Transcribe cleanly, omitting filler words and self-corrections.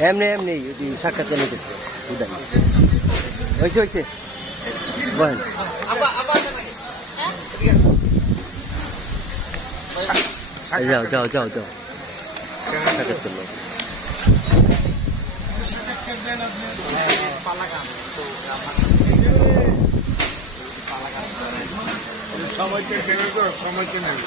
এমনি এমনি সাক্ষাৎ নিতেছে হয়েছে হয়েছে বলেন যাও যাও যাও যাও সাক্ষাৎ করলো সময়কে সময়কে নেই